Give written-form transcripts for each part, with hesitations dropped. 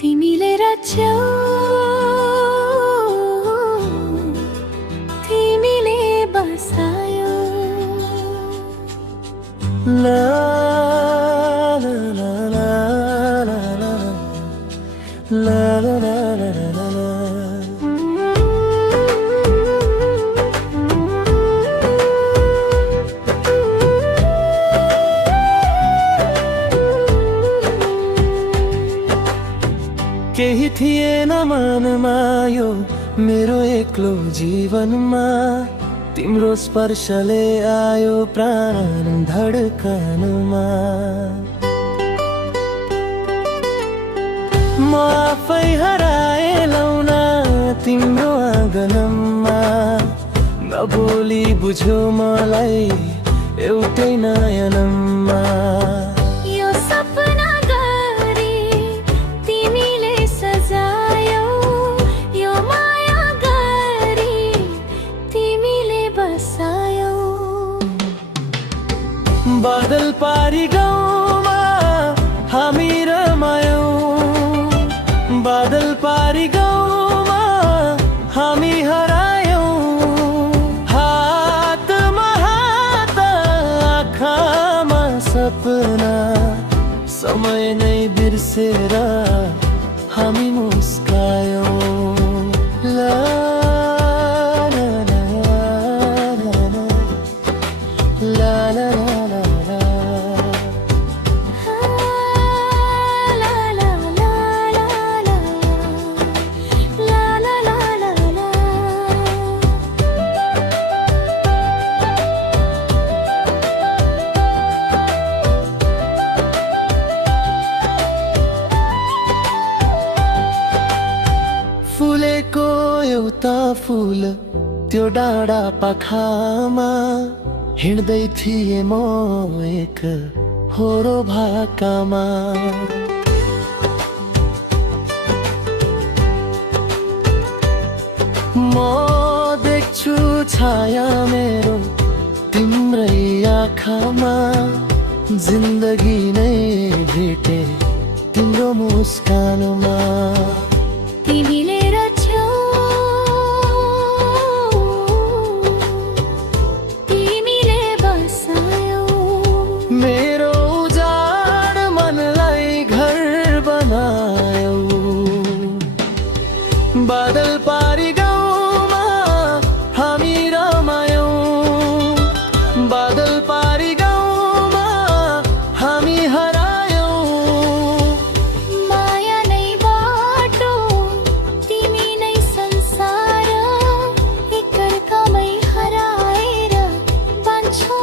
तिमीले रच्यौ तिमीले बसायौ ला ला ला ला ला ला ला ला ला ला ला। केही थिएन मनमा यो मेरो एक्लो जीवनमा, तिम्रो स्पर्शले आयो प्राण धड्कनमा। म आफै हराए लौन तिम्रो आँगनमा, नबोली बुझ्यो मलाई एउटै नयनमा। यो सपना गरी तिमीले सजायौ, यो माया गरी तिमीले बसायौ। बादल पारी गाउँमा हामी रमायौ, बादल पारी गाउँमा हामी हरायौ। हातमा हात आँखामा सपना, समय नै बिर्सेर हामी मुस्कायौ। ला ला ला ला ला ला ला ला। फुलेको एउटा फुल त्यो डाँडा पाखामा, हिँड्दै थिए म एक होरो भाकामा। म देख्छु छाया मेरो तिम्रै आँखामा, जिन्दगी नै भेटे तिम्रो मुस्कानमा। तिमीले रच्यौ तिमीले बसायौ, मेरो उजाड मनलाई घर बनायौ। बादल पारी गाउँमा हामी रमायौ, बादल पारी गाउँमा हामी हरायौ। माया नै बाटो तिमी नै संसार, एकअर्कामै हराएर बाँच्छौ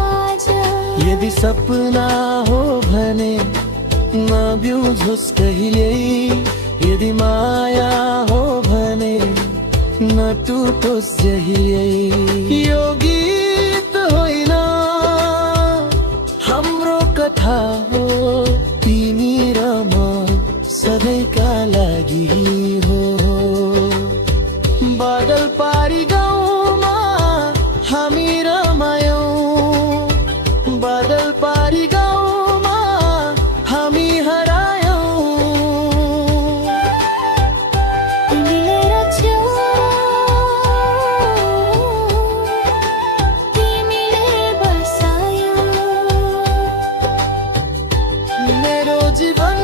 आज। यदि सपना हो भने नबिउझोस् कहिल्यै, यदि माया हो भने नटुटोस् जहिल्यै। यो गीत होइन हाम्रो कथा हो, तिमी र म सधैँका लागि हो। बादल पारी गाउँमा हामी रमायौ, बादल पारी गाउँमा हामी हरायौ। तिमीले रच्यौ तिमीले बसायौ, मेरो जीवन